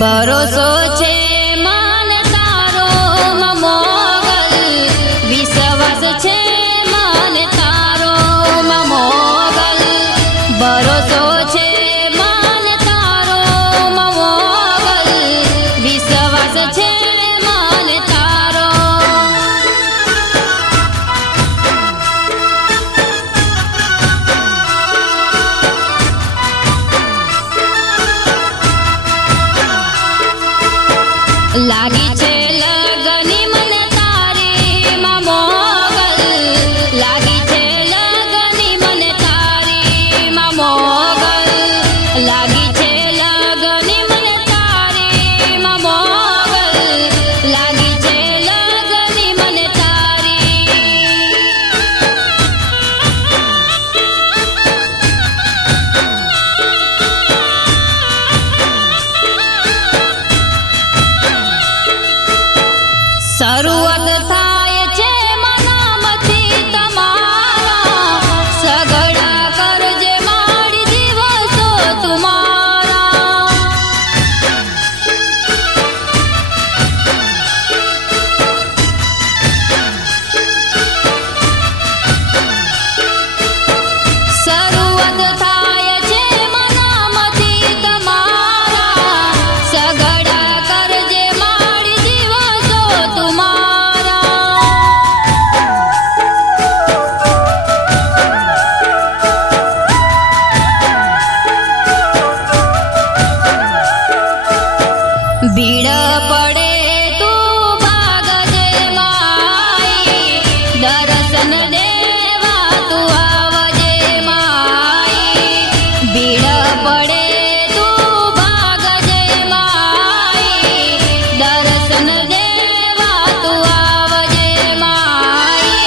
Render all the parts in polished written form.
ભરોસો છે મન તારો મોગલ, વિશ્વાસ છે મન તારો મોગલ, ભરોસો છે મન તારો મોગલ, વિશ્વાસ છે મન તારો. લાગી છે લગની મને તારી મોગલ, લાગી છે લગની મને તારી મોગલ, લાગી છે લગની મને તારી મોગલ, લાગી છે લગની મને તારી. શરૂઆત થાય છે મનામથી તમારા, સગડા કરજે માડી દિવસો તુમારા. શરૂઆત થાય છે મનામથી તમારા, સગડા કરજે માડી દિવસો તુમારા. ભીડ પડે તું ભાગજે માઈ, દર્શન દેવા તું આવજે માઈ. ભીડ પડે તું ભાગજે માઈ, દર્શન દેવા તું આવજે માઈ.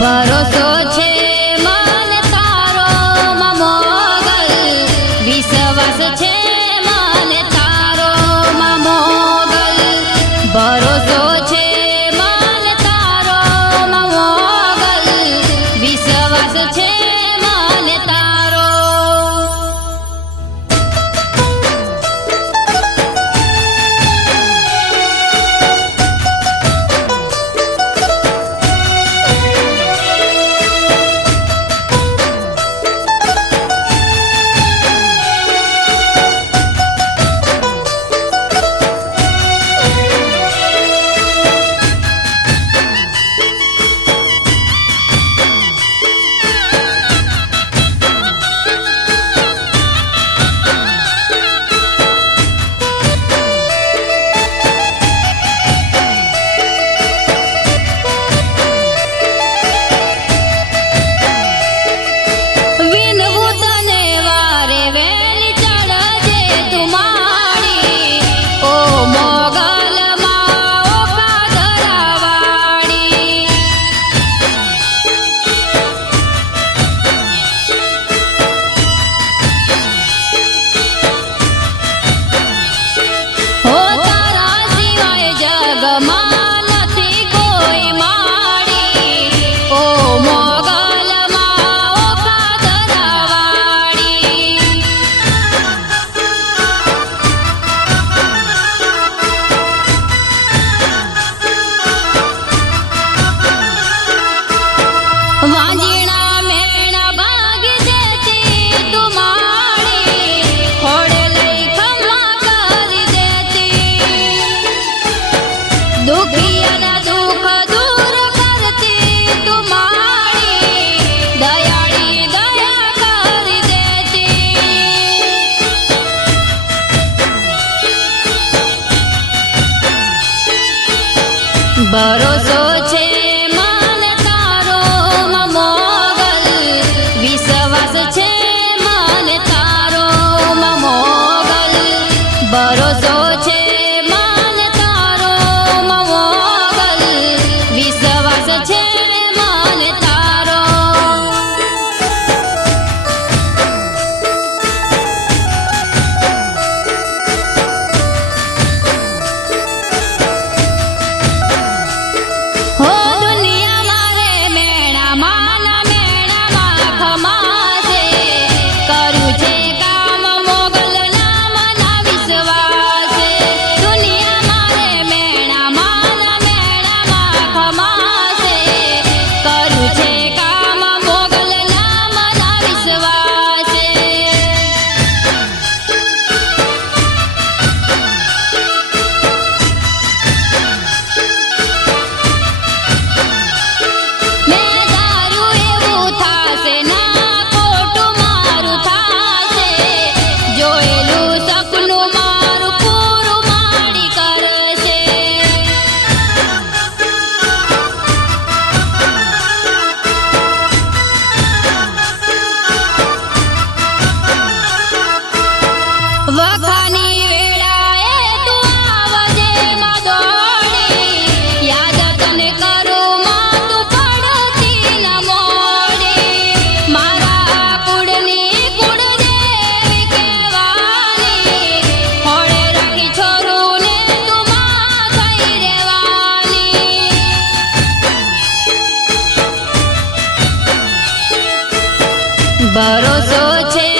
ભરોસો છે મન તારો મોગલ, વિશ્વાસ છે મન તારો મોગલ, ભરોસો છે મન તારો મોગલ, વિશ્વાસ છે મન તારો. વિનવું તને વારે વેલી ચડજે તું માડી, ઓ મોગલમાં ઓખા ધરાવાડી. હો તારા સિવાય જગમાં નથી કોઈ માડી, ઓ મોગલમાં ઓખા ધરાવાડી. વાંજીણા મેણા ભાગી દેતી તું માડી, ખોડે લઈ ખમ્મા કરી દેતી. દુખિયાના દુઃખ દૂર કરતી તું માડી, દયાળી દયા કરી દેતી. ભરોસો છે મન તારો મોગલ, ભરોસો છે